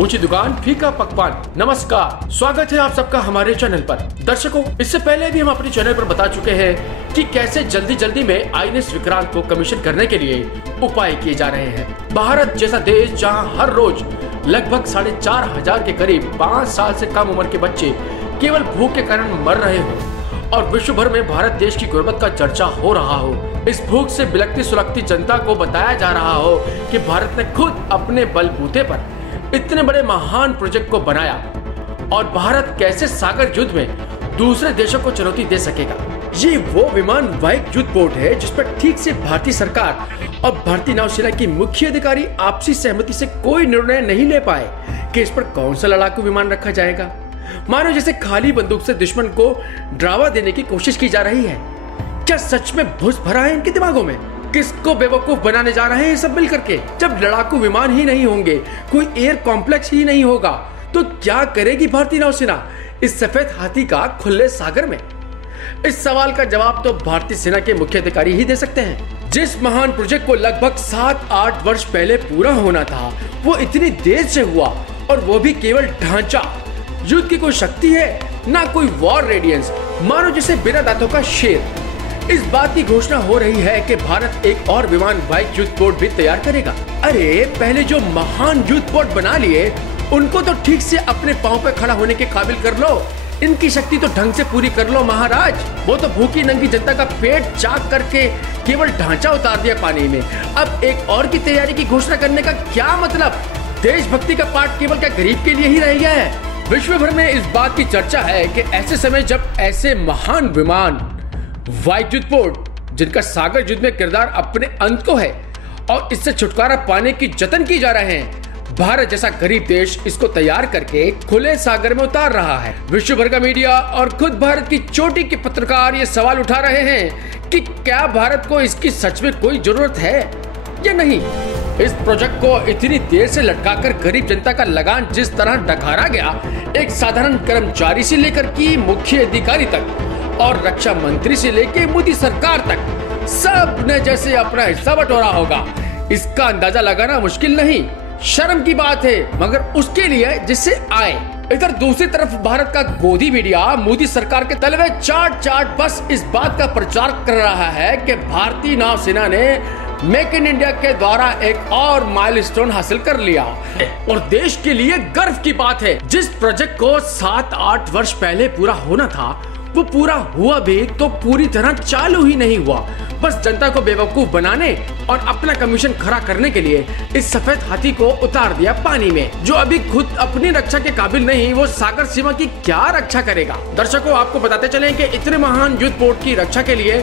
ऊंची दुकान फीका पकवान। नमस्कार, स्वागत है आप सबका हमारे चैनल पर। दर्शकों, इससे पहले भी हम अपने चैनल पर बता चुके हैं कि कैसे जल्दी में आईएनएस विक्रांत को कमीशन करने के लिए उपाय किए जा रहे हैं। भारत जैसा देश जहां हर रोज लगभग 4,500 के करीब 5 साल से कम उम्र के बच्चे केवल भूख के कारण मर रहे हो और विश्व भर में भारत देश की गुर्बत का चर्चा हो रहा हो, इस भूख से बिलखती सुलगती जनता को बताया जा रहा हो कि भारत ने खुद अपने बलबूते पर इतने बड़े महान प्रोजेक्ट को बनाया और भारत कैसे सागर युद्ध में दूसरे देशों को चुनौती दे सकेगा। ये वो विमान वाहिक युद्ध पोत है जिस पर ठीक से भारतीय सरकार और भारतीय नौसेना की मुख्य अधिकारी आपसी सहमति से कोई निर्णय नहीं ले पाए कि इस पर कौन सा लड़ाकू विमान रखा जाएगा। मानो जैसे खाली बंदूक से दुश्मन को डरावा देने की कोशिश की जा रही है। क्या सच में भूस भरा है इनके दिमागों में? किसको बेवकूफ बनाने जा रहे हैं सब मिलकर के? जब लड़ाकू विमान ही नहीं होंगे, कोई एयर कॉम्प्लेक्स ही नहीं होगा, तो क्या करेगी भारतीय नौसेना इस सफेद हाथी का खुले सागर में? इस सवाल का जवाब तो भारतीय सेना के मुख्य अधिकारी ही दे सकते हैं। जिस महान प्रोजेक्ट को लगभग 7-8 वर्ष पहले पूरा होना था, वो इतनी देर से हुआ और वो भी केवल ढांचा। युद्ध की कोई शक्ति है ना कोई वॉर रेडियंस, मानो जैसे बिना दांतों का शेर। इस बात की घोषणा हो रही है कि भारत एक और विमान वाहिक युद्ध पोत भी तैयार करेगा। अरे पहले जो महान युद्ध पोत बना लिए उनको तो ठीक से अपने पांव पे खड़ा होने के काबिल कर लो। इनकी शक्ति तो ढंग से पूरी कर लो महाराज। वो तो भूखी नंगी जनता का पेट चाक करके केवल ढांचा उतार दिया पानी में। अब एक और की तैयारी की घोषणा करने का क्या मतलब? देशभक्ति का पाठ केवल क्या गरीब के लिए ही रह गया है? विश्व भर में इस बात की चर्चा है कि ऐसे समय जब ऐसे महान विमान वाहिक युद्ध पोत जिनका सागर युद्ध में किरदार अपने अंत को है और इससे छुटकारा पाने की जतन की जा रहे हैं, भारत जैसा गरीब देश इसको तैयार करके खुले सागर में उतार रहा है। विश्व भर का मीडिया और खुद भारत की चोटी के पत्रकार ये सवाल उठा रहे हैं कि क्या भारत को इसकी सच में कोई जरूरत है या नहीं। इस प्रोजेक्ट को इतनी देर से लटकाकर गरीब जनता का लगान जिस तरह डकारा गया, एक साधारण कर्मचारी से लेकर की मुख्य अधिकारी तक और रक्षा मंत्री से लेकर मोदी सरकार तक सब ने जैसे अपना हिस्सा बटोरा होगा, इसका अंदाजा लगाना मुश्किल नहीं। शर्म की बात है मगर उसके लिए जिससे आए। इधर दूसरी तरफ भारत का गोदी मीडिया मोदी सरकार के तलवे चाट बस इस बात का प्रचार कर रहा है कि भारतीय नौसेना ने मेक इन इंडिया के द्वारा एक और माइलस्टोन हासिल कर लिया और देश के लिए गर्व की बात है। जिस प्रोजेक्ट को 7-8 वर्ष पहले पूरा होना था वो पूरा हुआ भी तो पूरी तरह चालू ही नहीं हुआ। बस जनता को बेवकूफ बनाने और अपना कमीशन खड़ा करने के लिए इस सफेद हाथी को उतार दिया पानी में। जो अभी खुद अपनी रक्षा के काबिल नहीं, वो सागर सीमा की क्या रक्षा करेगा? दर्शकों, आपको बताते चलें कि इतने महान युद्ध पोत की रक्षा के लिए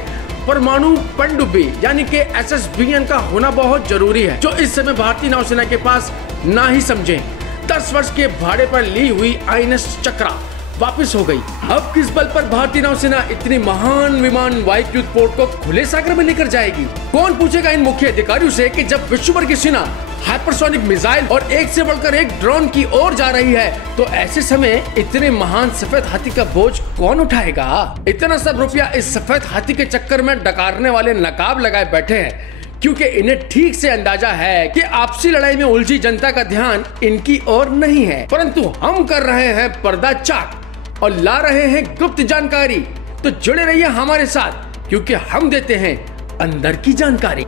परमाणु पनडुब्बी यानी कि SSBN का होना बहुत जरूरी है, जो इस समय भारतीय नौसेना के पास ना ही समझे। 10 वर्ष के भाड़े पर ली हुई INS चक्रा वापस हो गई। अब किस बल पर भारतीय नौसेना इतनी महान विमान वाहिक युद्ध पोत को खुले सागर में लेकर जाएगी? कौन पूछेगा इन मुख्य अधिकारियों से कि जब विश्व भर की सेना हाइपरसोनिक मिसाइल और एक से बढ़कर एक ड्रोन की ओर जा रही है, तो ऐसे समय इतने महान सफेद हाथी का बोझ कौन उठाएगा? इतना सब रुपया इस सफेद हाथी के चक्कर में डकारने वाले नकाब लगाए बैठे हैं, क्योंकि इन्हें ठीक से अंदाजा है कि आपसी लड़ाई में उलझी जनता का ध्यान इनकी ओर नहीं है, परंतु हम कर रहे हैं पर्दा चाक और ला रहे हैं गुप्त जानकारी। तो जुड़े रहिए हमारे साथ, क्योंकि हम देते हैं अंदर की जानकारी।